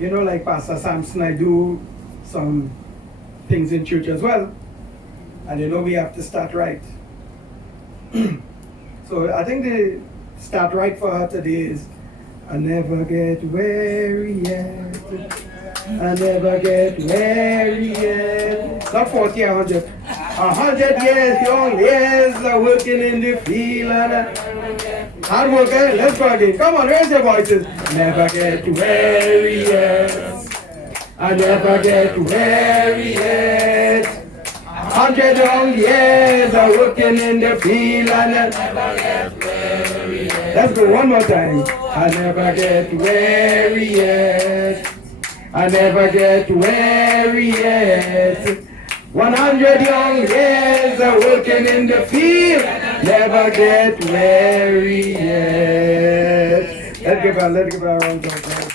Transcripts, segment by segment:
you know, like Pastor Samson, I do some things in church as well. And you know, we have to start right. So I think the start right for her today is, I never get weary yet. I never get weary yet. Not 40, 100. 100 years, young years, working in the field. Hard worker, let's go again. Come on, raise your voices. Never get weary yet. I never get weary yet. 100 young years, working in the field. And I never get weary yet. Let's go one more time. I never get weary yet. I never get weary yet. 100 young years working in the field, never get weary yet. Let's give her a round of applause.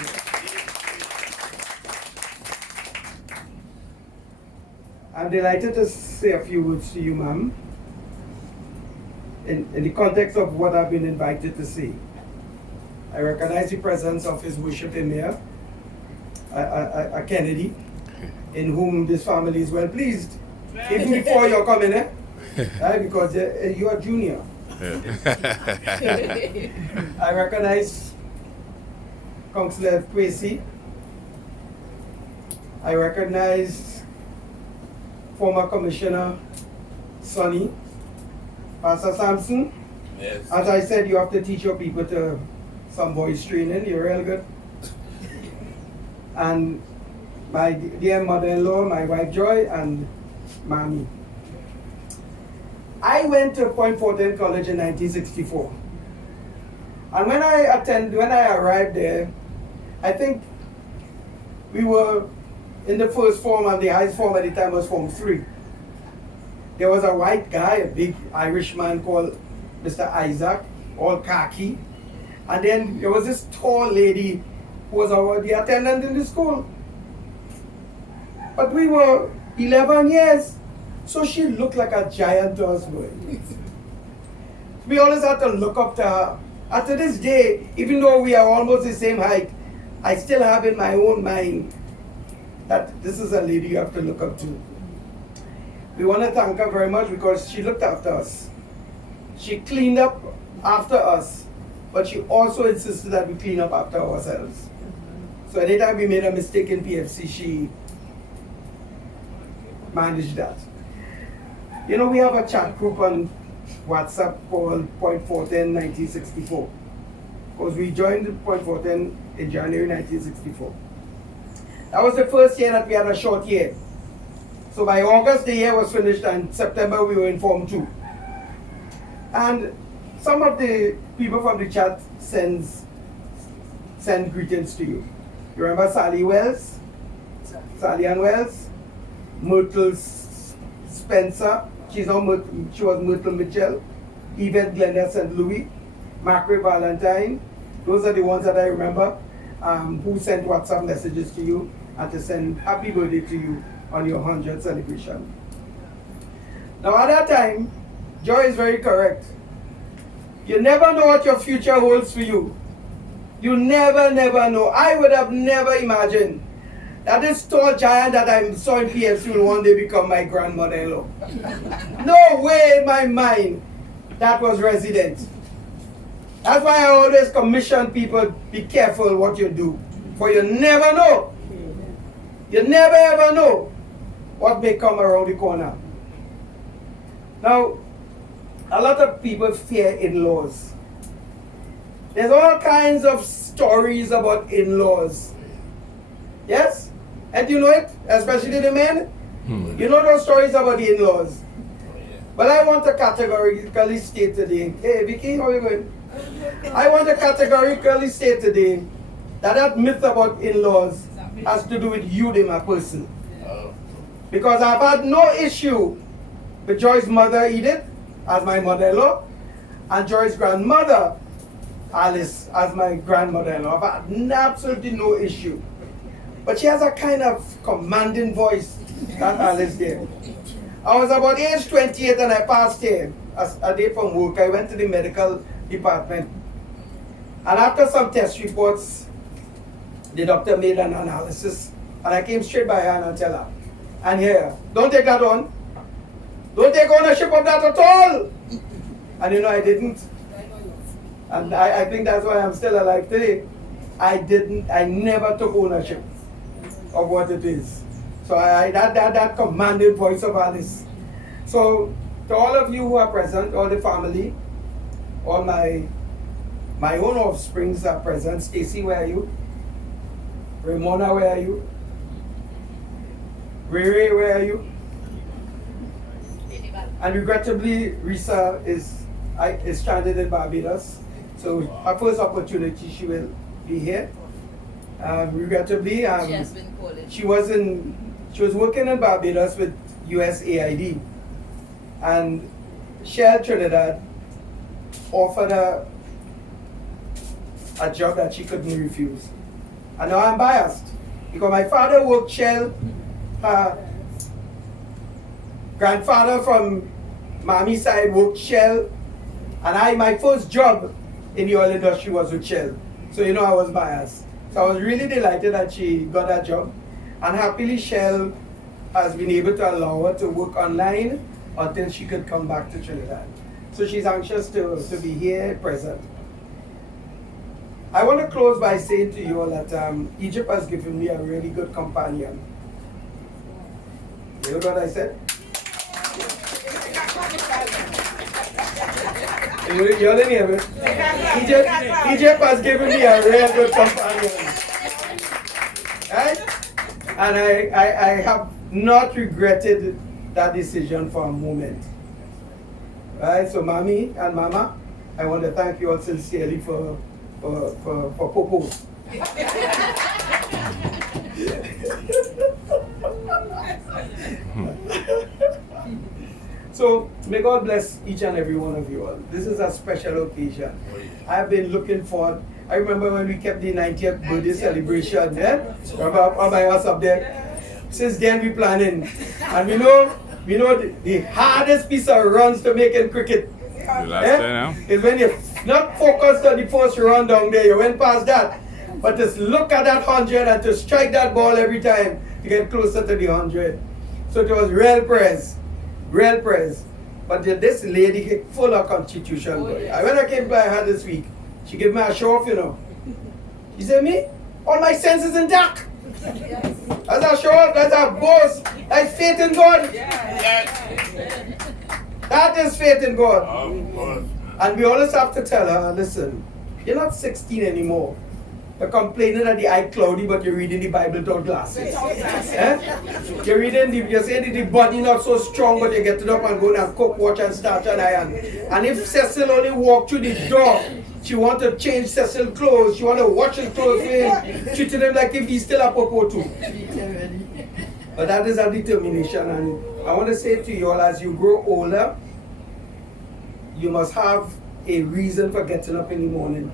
I'm delighted to say a few words to you, ma'am, in the context of what I've been invited to say. I recognize the presence of His Worship Emir, a Kennedy, in whom this family is well pleased. Even before you're coming, right? Because you are junior. I recognize Councillor Kwesi. I recognize former Commissioner Sonny. Pastor Samson. Yes. As I said, you have to teach your people to some voice training. You're real good. And my dear mother-in-law, my wife Joy, and Mommy. I went to Point Fortin College in 1964. And when I arrived there, I think we were in the first form, and the highest form at the time was Form 3. There was a white guy, a big Irishman called Mr. Isaac, all khaki. And then there was this tall lady who was the attendant in the school. But we were 11 years, so she looked like a giant to us. We always had to look up to her. And to this day, even though we are almost the same height, I still have in my own mind that this is a lady you have to look up to. We want to thank her very much because she looked after us. She cleaned up after us, but she also insisted that we clean up after ourselves. So anytime we made a mistake in PFC, she managed that. You know, we have a chat group on WhatsApp called Point Fortin 1964. Because we joined Point Fortin in January 1964. That was the first year that we had a short year. So by August the year was finished, and September we were in Form 2. And some of the people from the chat send greetings to you. You remember Sally Wells? Sally Ann Wells? Myrtle Spencer, she was Myrtle Mitchell. Yvette Glenda St. Louis, Margaret Valentine. Those are the ones that I remember who sent WhatsApp messages to you and to send happy birthday to you on your 100th celebration. Now at that time, Joy is very correct. You never know what your future holds for you. You never know. I would have never imagined that this tall giant that I saw in PFC will one day become my grandmother-in-law. No way in my mind that was resident. That's why I always commission people, be careful what you do, for you never know. You never ever know what may come around the corner. Now, a lot of people fear in-laws. There's all kinds of stories about in-laws. Yes? And you know it, especially the men. You know those stories about the in-laws. But I want to categorically state today, hey Vicky, how are you going? I want to categorically state today that myth about in-laws has to do with you, my person. Because I've had no issue with Joy's mother, Edith, as my mother-in-law, and Joy's grandmother, Alice, as my grandmother-in-law. I've had absolutely no issue. But she has a kind of commanding voice, that Alice did. I was about age 28 and I passed here a day from work. I went to the medical department. And after some test reports, The doctor made an analysis, and I came straight by her and tell her, and here, don't take that on. Don't take ownership of that at all. And you know, I didn't. And I think that's why I'm still alive today. I never took ownership of what it is. So that commanded voice of Alice. So to all of you who are present, all the family, all my own offsprings are present. Stacy, where are you? Ramona, where are you? Ray, where are you? And regrettably, Risa is stranded in Barbados. So her first opportunity, she will be here. Regrettably, she has been calling. She was working in Barbados with USAID, and Shell Trinidad offered her a job that she couldn't refuse. And now I'm biased because my father worked Shell. Her grandfather from Mommy's side worked Shell, and my first job in the oil industry was with Shell. So you know I was biased. So I was really delighted that she got that job, and happily Shell has been able to allow her to work online until she could come back to Trinidad. So she's anxious to be here present. I want to close by saying to you all that Egypt has given me a really good companion. You heard what I said? You didn't hear me? Egypt has given me a real good companion. Right? And I have not regretted that decision for a moment. Right? So Mommy and Mama, I want to thank you all sincerely for Popo. So may God bless each and every one of you all. This is a special occasion. I've been looking forward. I remember when we kept the 90th birthday celebration, yeah? Remember up by us up there? Since then we planning. And we know the hardest piece of runs to make in cricket. Is when you're not focused on the first run down there, you went past that. But just look at that 100 and to strike that ball every time to get closer to the 100. So it was real praise. Real praise. But this lady full of constitution. When I came by her this week, she gave me a show off, you know. She said, me, all my senses intact. That's a show off, that's a boast. That's faith in God. That is faith in God. And we always have to tell her, listen, you're not 16 anymore. You're complaining that the eye cloudy, but you're reading the Bible without glasses. You're saying the body not so strong, but you get it up and go and cook, watch and start an iron. And if Cecil only walked through the door, she want to change Cecil's clothes, she want to wash his clothes for him, treating him like if he's still a popo too. But that is a determination, and I want to say to you all, as you grow older, you must have a reason for getting up in the morning.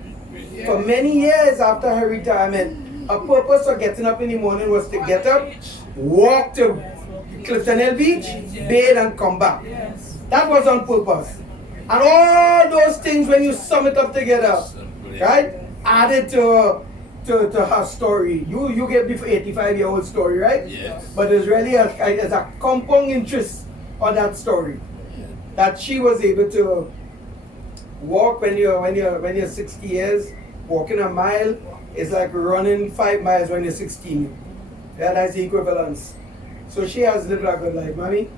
For many years after her retirement, her purpose for getting up in the morning was to get up, walk to Clifton Hill Beach, bathe and come back. That was on purpose. And all those things, when you sum it up together, right, added to her story. You gave the 85-year-old story, right? Yes. But there's really a compound interest on that story. That she was able to walk when you're 60 years, walking a mile is like running 5 miles when you're 16. Yeah, that's the equivalence. So she has lived a good life. Mommy,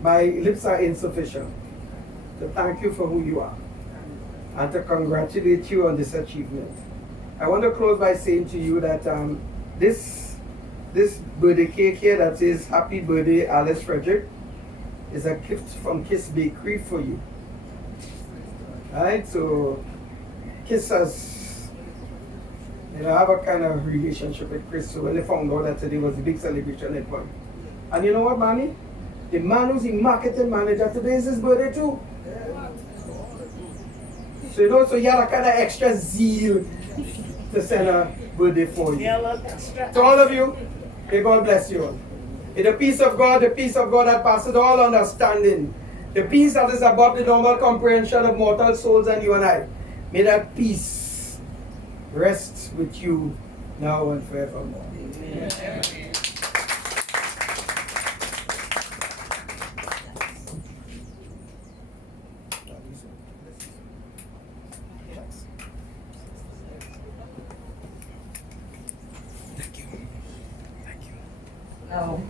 my lips are insufficient to thank you for who you are and to congratulate you on this achievement. I want to close by saying to you that this birthday cake here that says Happy Birthday Alice Frederick is a gift from Kiss Bakery for you. Alright, so Kiss has, have a kind of relationship with Chris. So when they found out that today was the big celebration at one. And you know what, Manny? The man who's the marketing manager today is his birthday too. So so he had a kind of extra zeal to send a birthday for you. To all of you, may God bless you all. May the peace of God that passes all understanding, the peace that is above the normal comprehension of mortal souls and you and I, may that peace rest with you now and forevermore. Amen. Thank you. Thank you. Now,